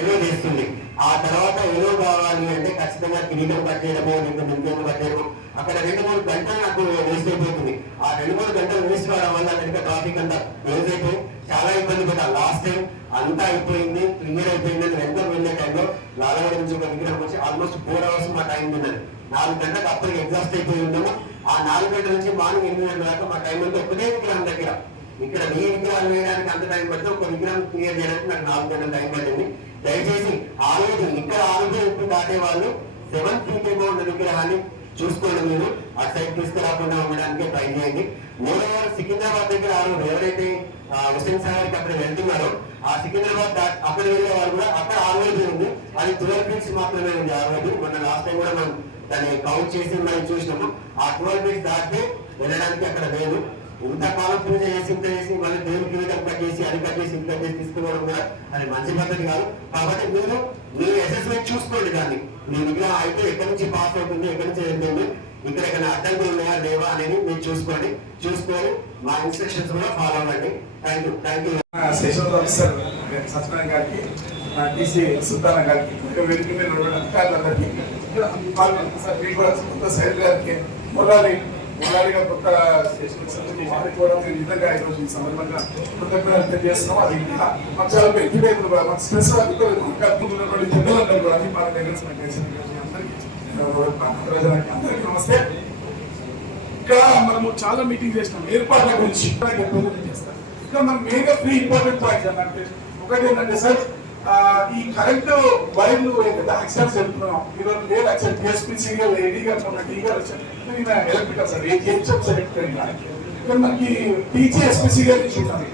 ఎలో చేస్తుంది. ఆ తర్వాత ఎలో కావాలి అంటే ఖచ్చితంగా కిరీటం కట్టేయడము లేదా నిందలు కట్టేయడము. అక్కడ రెండు మూడు గంటలు నాకు వేస్ట్ అయిపోతుంది. ఆ రెండు మూడు గంటలు వేస్ట్ కావడం వల్ల కనుక ట్రాఫిక్ అంతా క్లోజ్ అయిపోయి చాలా ఇబ్బంది పడ్డా లాస్ట్ టైం అంతా అయిపోయింది క్లియర్ అయిపోయింది. అని వెంటనే వెళ్ళే టైంలో లాలవాడి నుంచి ఒక విగ్రహం వచ్చి ఆల్మోస్ట్ ఫోర్ అవర్స్ మా టైం ఉన్నది. నాలుగు గంటలకు అప్పటికి ఎగ్జాస్ట్ అయిపోయి ఉన్నాము ఆ నాలుగు గంటల నుంచి మార్నింగ్ ఎనిమిది గంటల దాకా మా టైం అంతా ఒకటే విగ్రహం దగ్గర. ఇక్కడ నీ విగ్రహాలు వేయడానికి అంత టైం పడితే ఒక విగ్రహం క్లియర్ చేయడానికి నాకు నాలుగు గంటల టైం పట్టింది. దయచేసి ఆ రోజు ఇక్కడ ఆ రోజు ఎప్పుడు దాటే వాళ్ళు సెవెన్ ఫీట్ ఏమో ఉన్న విగ్రహాన్ని చూసుకోండి మీరు. అటు సైడ్ తీసుకురాకుండా ఉండడానికి ట్రై చేయండి. మూడవ సికింద్రాబాద్ దగ్గర ఆ రోజు ఎవరైతే హుస్సేన్ సాగర్కి అక్కడ వెళ్తున్నారో ఆ సికింద్రాబాద్ అక్కడ వెళ్ళే వాళ్ళు కూడా అక్కడ ఆ రోజు ఉంది. అది ట్వెల్వ్ ఫీట్స్ మాత్రమే ఉంది ఆ రోజు. మొన్న లాస్ట్ టైం కూడా మనం దాన్ని కౌంట్ చేసి మనం చూసినాము. ఆ ట్వెల్వ్ ఫీట్స్ దాటితే వెళ్ళడానికి అక్కడ లేదు. ఇంతకాలం పూజ చేసి ఇంత చేసి మళ్ళీ దేవుడికి విధంగా కట్ చేసి చేసి ఇంత చేసి తీసుకోవడం కూడా అది మంచి పద్ధతి కాదు. కాబట్టి మీరు మీరు అసెస్మెంట్ చూసుకోండి దాన్ని. మీ విగ్రహం అయితే ఎక్కడి నుంచి పాస్ అవుతుంది ఎక్కడి నుంచి వెళ్తుంది ఇక్కడ ఎక్కడ అడ్డంకులు ఉన్నాయా లేవా అనేది మీరు చూసుకోండి. చూసుకొని మా ఇన్స్ట్రక్షన్స్ కూడా ఫాలో అవ్వండి. Thank you thank you session officer Satyanarayana గారికి టీసీ సుల్తానా గారికి వేదిక మీద ఉన్నటువంటి అధికారులందరికీ మీరు సార్ కూడా సైడ్ గారికి మురళి మురళి కొత్త వారికి కూడా ఈరోజు ఈ సందర్భంగా కృతజ్ఞతలు తెలియజేస్తున్నాం. అది ఇంకా మాకు చాలా స్ట్రెస్ ఉన్నటువంటి జనులందరూ కూడా దగ్గర అందరికీ ప్రజలకి అందరికీ నమస్తే. ఇక్కడ మనము చాలా మీటింగ్ చేసినాం. ఏర్పాట్ల గురించి. ఇక్కడ మనం మెయిన్గా త్రీ ఇంపార్టెంట్ పాయింట్స్ అంటే ఒకటి ఏంటంటే సార్ ఈ కరెంట్ వైర్లు ఏదైతే యాక్సిడెంట్స్ వెళ్తున్నాం ఈరోజు లేదు యాక్సిడెంట్? టీఎస్పీసీ గారు ఏడీ గారు మొన్న టీ గారు వచ్చారు. ఎలక్ట్రికల్ సార్ ఏం జేహెచ్ఎం సార్ ఇక్కడ మనకి టీజీఎస్పీసీ గారు ఇచ్చింటారు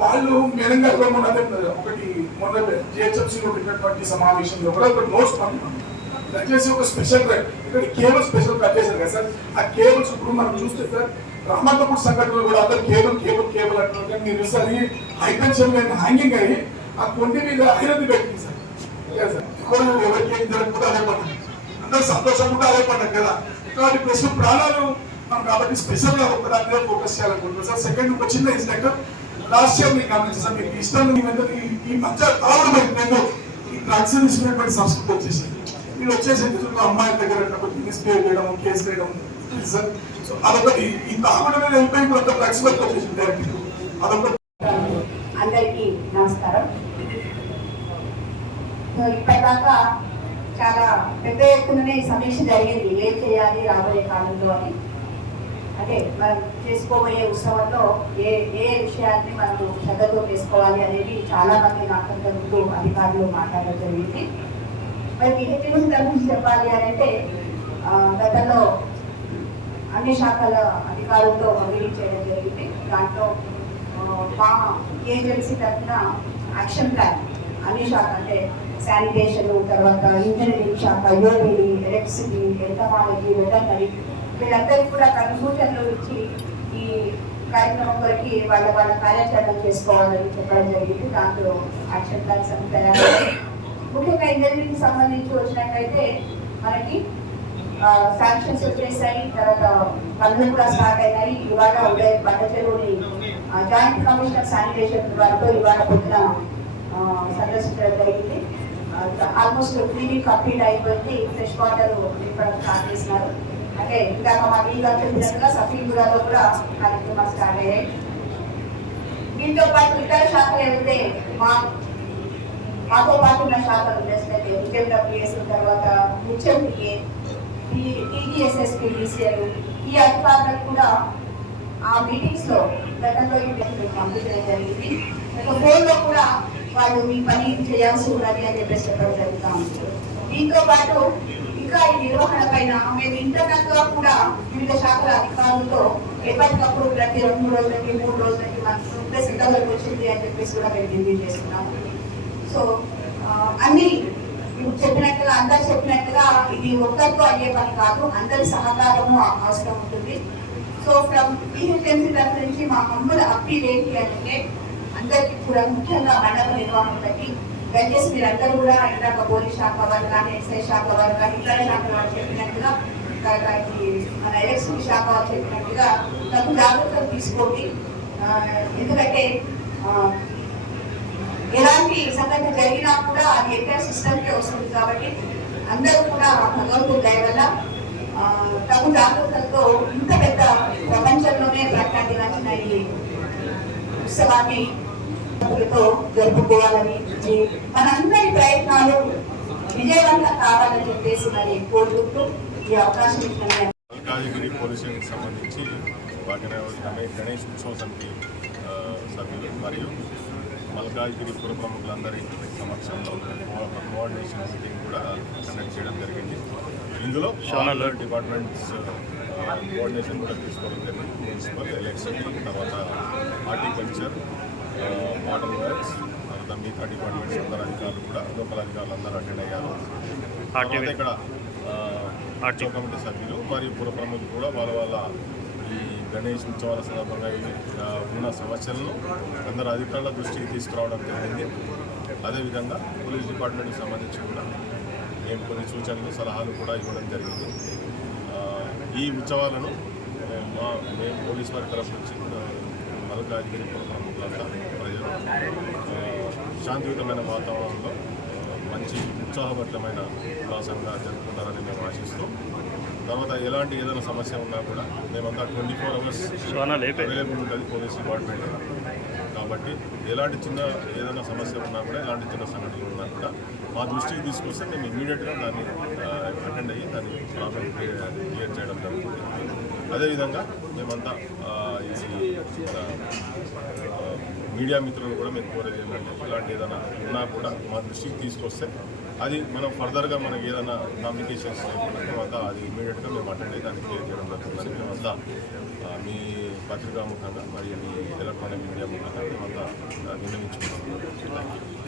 వాళ్ళు మేడం గారు మొన్న ఒకటి మొన్న జిహెచ్ఎంసీలో పెట్టినటువంటి సమావేశంలో కూడా ఒకటి నోట్స్ పంపినాం దయచేసి ఒక స్పెషల్ ఇక్కడ కేబుల్ స్పెషల్ కట్ చేశారు కదా సార్. ఆ కేబుల్స్ ఇప్పుడు మనం చూస్తే సార్ రామంతపూర్ సంఘటనలు కూడా అందరు కేబుల్ కేబుల్ కేబుల్ అంటున్నారు. కానీ మీరు సార్ హై టెన్షన్ హ్యాంగింగ్ అయ్యి ఆ కొండి మీద ఐరన్ పెట్టింది సార్. లేదు సార్ ఎవరికి ఏం జరగకపోతే అదే పడ్డారు అందరూ సంతోషంగా అదే పడ్డారు కదా. కాబట్టి ప్రస్తుతం ప్రాణాలు మనం కాబట్టి స్పెషల్గా ఒక దాని మీద ఫోకస్ చేయాలనుకుంటున్నాం సార్ సెకండ్ ఒక చిన్న ఇన్సిడెంట్ లాస్ట్ ఇయర్ మీకు గమనించాను మీకు ఇష్టం మీ ఈ- మధ్య తాగడం అయిపోయిందో ఈ డ్రగ్స్ తీసుకునేటువంటి సంస్కృతి వచ్చేసింది మీరు వచ్చేసి అమ్మాయి అమ్మాయిల దగ్గర మిస్బిహేవ్ చేయడం కేసు వేయడం సార్. సో అదొకటి. ఈ తాగడం మీద వెళ్ళిపోయి కొంత డ్రగ్స్ వరకు వచ్చేసింది అందరికీ నమస్కారం. ఇప్పటిదాకా చాలా పెద్ద ఎత్తుననే సమీక్ష జరిగింది. ఏం చేయాలి రాబోయే కాలంలో అని. అంటే మనం చేసుకోబోయే ఉత్సవంలో ఏ ఏ విషయాన్ని మనం శ్రద్ధతో చేసుకోవాలి అనేది చాలా మంది నాకంటే ముందు అధికారులు మాట్లాడడం జరిగింది. మరి వీటి గురించి చెప్పాలి అని అంటే గతంలో అన్ని శాఖల అధికారులతో మీటింగ్ చేయడం జరిగింది. దాంట్లో మా ఏజెన్సీ తరఫున యాక్షన్ ప్లాన్ అన్ని శాఖ అంటే శానిటేషన్ తర్వాత ఇంజనీరింగ్ శాఖ యోగిని ఎలక్ట్రిసిటీ ఎంతమాలజీ వెటర్నరీ వీళ్ళందరికీ కూడా కన్ఫ్యూజన్లో ఇచ్చి ఈ కార్యక్రమం కొరకి వాళ్ళ వాళ్ళ కార్యాచరణ చేసుకోవాలని చెప్పడం జరిగింది. దాంట్లో యాక్షన్ ప్లాన్స్ అన్ని తయారు ముఖ్యంగా ఇంజనీరింగ్ సంబంధించి వచ్చినట్లయితే మనకి శాంక్షన్స్ వచ్చేసాయి. తర్వాత పనులు కూడా స్టార్ట్ అయినాయి. ఇవాళ ఉదయం బండ చెరువుని జాయింట్ కమిషనర్ శానిటేషన్ వారితో ఇవాళ పొద్దున సందర్శించడం జరిగింది. ఆల్మోస్ట్ క్లీనింగ్ కంప్లీట్ అయిపోయింది. ఫ్రెష్ వాటర్ నింపడం స్టార్ట్ చేసినారు. అంటే ఇందాక మా నీళ్ళు తెలిసినట్టుగా సఫీగూడలో కూడా కార్యక్రమాలు స్టార్ట్ అయ్యాయి. దీంతో పాటు ఇతర శాఖలు ఏవైతే మా మాతో పాటు ఉన్న శాఖలు చేసినట్టే హెచ్ఎండబ్ల్యూఎస్ తర్వాత హెచ్ఎండిఏ టీజీఎస్ఎస్పీ డిసిఎల్ ఈ అధికారులకు కూడా ఆ మీటింగ్స్లో గతంలో కంప్లీట్ మీటింగ్ జరిగింది. ఒక ఫోన్లో కూడా వాళ్ళు మీ పని చేయాల్సి ఉన్నది అని చెప్పేసి చెప్పడం జరుగుతూ ఉంది. దీంతో పాటు ఇంకా ఈ నిర్వహణ పైన మేము ఇంటర్నల్గా కూడా వివిధ శాఖల అధికారులతో ఎప్పటికప్పుడు ప్రతి రెండు రోజులకి మూడు రోజులకి మనకు ప్రెస్ వచ్చింది అని చెప్పేసి కూడా మేము రివ్యూ చేస్తున్నాము సో అన్ని చెప్పినట్టుగా అందరు చెప్పినట్టుగా ఇది ఒక్కరితో అయ్యే పని కాదు అందరి సహకారము అవసరం ఉంటుంది. సో ఫ్రమ్ బిహెచ్ఎంసీ తరఫు నుంచి మా మమ్మల్ని అప్పీల్ ఏంటి అంటే అందరికీ కూడా ముఖ్యంగా మండల నిర్వహణకి దయచేసి మీరందరూ కూడా ఇందాక పోలీస్ శాఖ వారు కానీ ఎస్ఐ శాఖ వారు కానీ ఇతర శాఖ వారు చెప్పినట్టుగా మన ఎలక్షన్ శాఖ వారు చెప్పినట్టుగా తగు జాగ్రత్తలు తీసుకోండి. ఎందుకంటే ఎలాంటి సంఘటన జరిగినా కూడా అది ఎంటైర్ సిస్టమ్కే వస్తుంది కాబట్టి అందరూ కూడా భగవంతుడి దయ వల్ల తగు జాగ్రత్తలతో ఇంత పెద్ద ప్రపంచంలోనే ప్రఖ్యాతిగాంచిన ఈ ఉత్సవాన్ని జరుపుకోవాలని మనందరి ప్రయత్నాలు విజయవంతం కావాలని చెప్పేసి మరి కోరుకుంటూ ఈ అవకాశం ఇచ్చిన మల్కాజిగిరి పోలీస్ స్టేషన్కి సంబంధించి భాగ్యనగర్ గణేష్ ఉత్సవ సమితి సభ్యులు మరియు మల్కాజిగిరి పుర ప్రముఖులందరి సమక్షంలో కోఆర్డినేషన్ మీటింగ్ కూడా కండక్ట్ చేయడం జరిగింది ఇందులో చాలా డిపార్ట్మెంట్స్ కోఆర్డినేషన్ కూడా తీసుకోవడం జరిగింది మున్సిపల్ ఎలక్షన్ తర్వాత హార్టికల్చర్ వాటర్ వర్క్స్ తర్వాత మిగతా డిపార్ట్మెంట్స్ అందరు అధికారులు కూడా లోకల్ అధికారులు అందరూ అటెండ్ అయ్యారు ఇక్కడ కమిటీ సభ్యులు మరియు పుర ప్రముఖులు కూడా వాళ్ళ వాళ్ళ గణేష్ ఉత్సవాల సందర్భంగా ఉన్న సమస్యలను అందరు అధికారుల దృష్టికి తీసుకురావడం జరిగింది. అదేవిధంగా పోలీస్ డిపార్ట్మెంట్కి సంబంధించి కూడా మేము కొన్ని సూచనలు సలహాలు కూడా ఇవ్వడం జరిగింది. ఈ ఉత్సవాలను మా మేము పోలీస్ వారి తరఫు నుంచి ఆ, మల్కాజ్గిరి ప్రజలు శాంతియుతమైన వాతావరణంలో మంచి ఉత్సాహభరితమైన ఉల్లాసంగా జరుపుకుంటారని మేము ఆశిస్తూ తర్వాత ఎలాంటి ఏదైనా సమస్య ఉన్నా కూడా మేమంతా ట్వంటీ ఫోర్ అవర్స్ అవైలబుల్ ఉంటుంది పోలీస్ డిపార్ట్మెంట్. కాబట్టి ఎలాంటి చిన్న ఏదైనా సమస్య ఉన్నా కూడా ఎలాంటి చిన్న సంఘటనలు ఉన్నా కూడా మా దృష్టికి తీసుకొస్తే మేము ఇమీడియట్గా దాన్ని అటెండ్ అయ్యి దాన్ని ప్రాబ్లం క్లియర్ చేయడం జరుగుతుంది. అదేవిధంగా మేమంతా ఈ మీడియా మిత్రులను కూడా మేము కోరేది ఏంటంటే ఇలాంటి ఏదైనా ఉన్నా కూడా మా దృష్టికి తీసుకొస్తే అది మనం ఫర్దర్గా మనకి ఏదైనా కాంప్లికేషన్స్ లేకుండా తర్వాత అది ఇమీడియట్గా మేము అటెండ్ అయితే దాన్ని క్లియర్ చేయడం జరుగుతుందని మేమంతా మీ పత్రికా ముఖంగా మరియు మీ ఎలక్ట్రానిక్ మీడియా ముఖంగా మేమంతా నిర్ణయించుకుంటాం థ్యాంక్ యూ